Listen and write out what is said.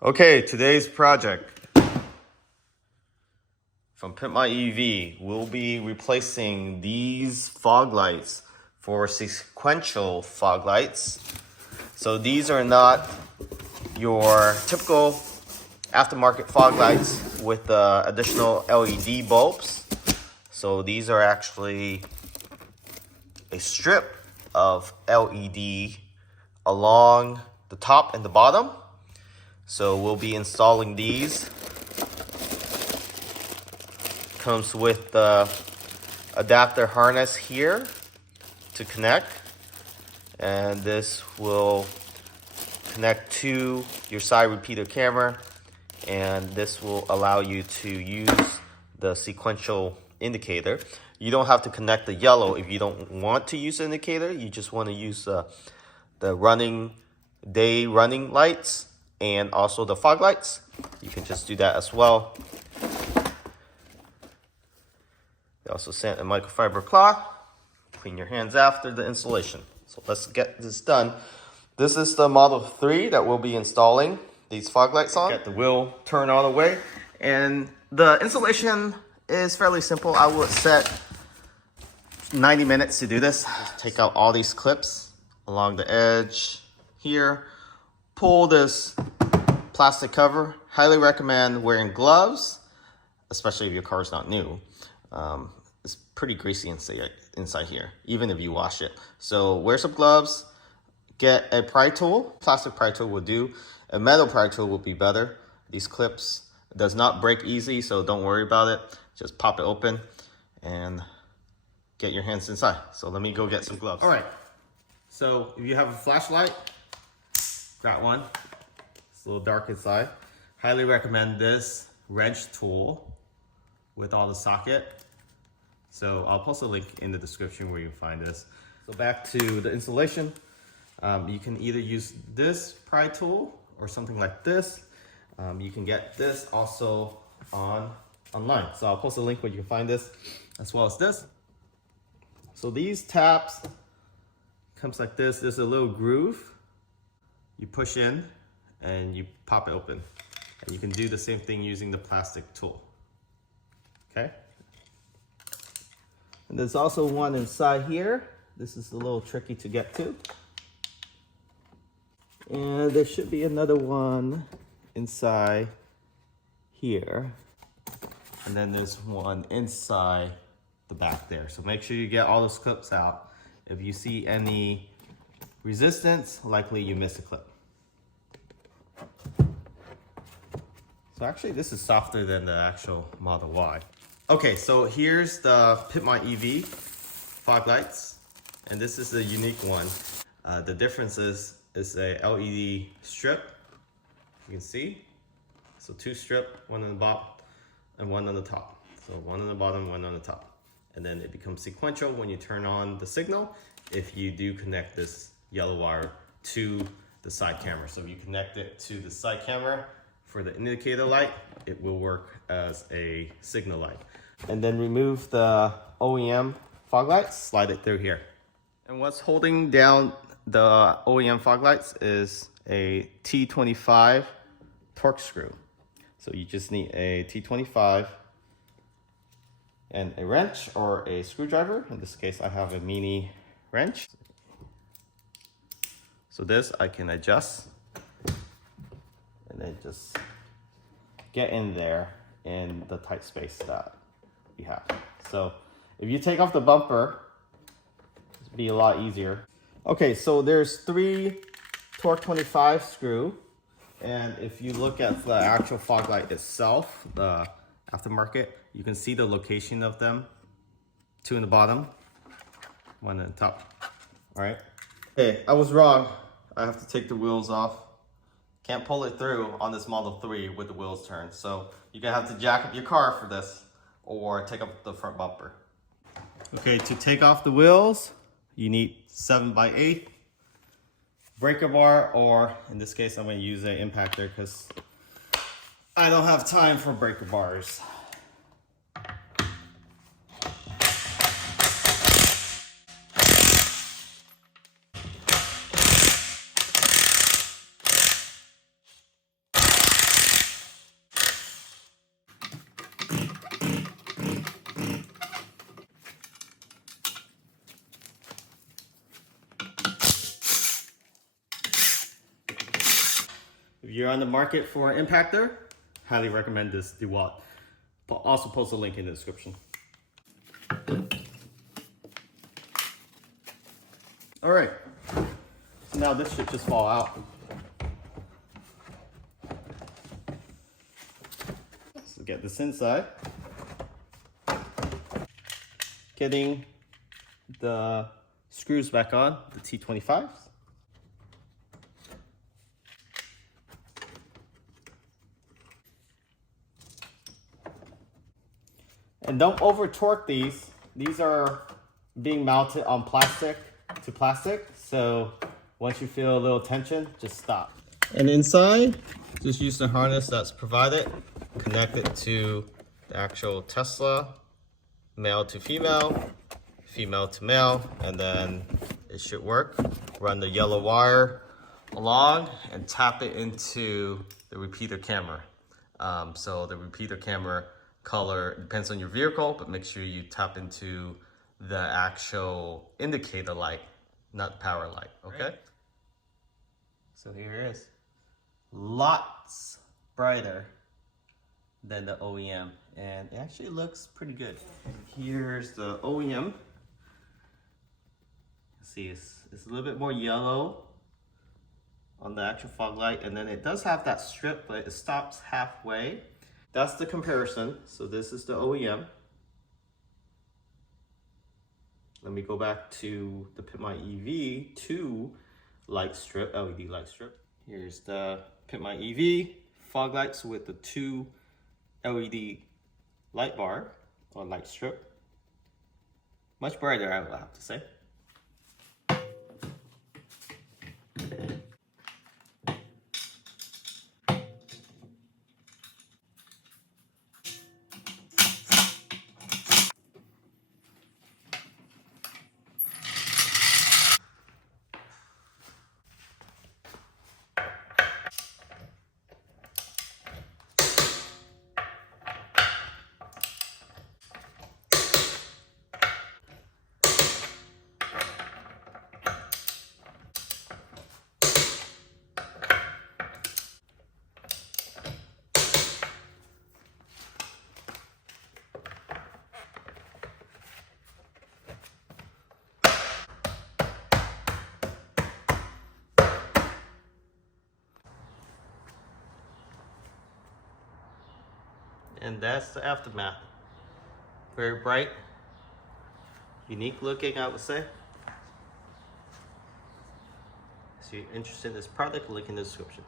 Okay, today's project from Pimpmyev, we'll be replacing these fog lights for sequential fog lights. So these are not your typical aftermarket fog lights with additional LED bulbs. So these are actually a strip of LED along the top and the bottom. So we'll be installing these. Comes with the adapter harness here to connect, and this will connect to your side repeater camera, and this will allow you to use the sequential indicator. You don't have to connect the yellow if you don't want to use the indicator. You just want to use the day running lights and also the fog lights. You can just do that as well. They also sent a microfiber cloth. Clean your hands after the installation. So let's get this done. This is the Model 3 that we'll be installing these fog lights on. Get the wheel turned all the way. And the installation is fairly simple. I would set 90 minutes to do this. Take out all these clips along the edge here. Pull this plastic cover. Highly recommend wearing gloves, especially if your car is not new. It's pretty greasy inside here, even if you wash it. So wear some gloves, get a pry tool. Plastic pry tool will do. A metal pry tool will be better. These clips does not break easy, so don't worry about it. Just pop it open and get your hands inside. So let me go get some gloves. All right, so if you have a flashlight, got one. It's a little dark inside. Highly recommend this wrench tool with all the socket. So I'll post a link in the description where you find this. So back to the installation. You can either use this pry tool or something like this. You can get this also online. So I'll post a link where you can find this as well as this. So these tabs comes like this. There's a little groove. You push in and you pop it open. And you can do the same thing using the plastic tool. Okay? And there's also one inside here. This is a little tricky to get to. And there should be another one inside here. And then there's one inside the back there. So make sure you get all those clips out. If you see any resistance, likely you missed a clip. So actually this is softer than the actual Model Y. Okay, so here's the Pimpmyev fog lights, and this is the unique one. The difference is a LED strip, you can see. So two strip, one on the bottom and one on the top. So one on the bottom, one on the top. And then it becomes sequential when you turn on the signal if you do connect this yellow wire to the side camera. So if you connect it to the side camera for the indicator light, it will work as a signal light. And then remove the OEM fog lights, slide it through here. And what's holding down the OEM fog lights is a T25 torque screw. So you just need a T25 and a wrench or a screwdriver. In this case, I have a mini wrench. So this I can adjust and then just get in there in the tight space that you have. So if you take off the bumper, it'll be a lot easier. Okay, so there's 3 torque 25 screw, and if you look at the actual fog light itself, the aftermarket, you can see the location of them. 2 in the bottom, 1 in the top. All right. Hey, I was wrong. I have to take the wheels off. Can't pull it through on this Model 3 with the wheels turned. So you're gonna have to jack up your car for this or take up the front bumper. Okay, to take off the wheels, you need 7x8 breaker bar, or in this case, I'm gonna use an impactor because I don't have time for breaker bars. If you're on the market for an impactor, highly recommend this DeWalt. I'll also post a link in the description. All right, so now this should just fall out. So get this inside. Getting the screws back on, the T25s. And don't over torque these. These are being mounted on plastic to plastic. So once you feel a little tension, just stop. And inside, just use the harness that's provided. Connect it to the actual Tesla, male to female, female to male, and then it should work. Run the yellow wire along and tap it into the repeater camera. So the repeater camera color depends on your vehicle, but make sure you tap into the actual indicator light, not power light, okay? Right. So here it is. Lots brighter than the OEM, and it actually looks pretty good. Here's the OEM. See, it's a little bit more yellow on the actual fog light, and then it does have that strip, but it stops halfway. That's the comparison. So this is the OEM. Let me go back to the Pimpmyev EV2 light strip, LED light strip. Here's the Pimpmyev EV fog lights with the 2 LED light bar or light strip. Much brighter, I will have to say. And that's the aftermath. Very bright, unique looking, I would say. So if you're interested in this product, link in the description.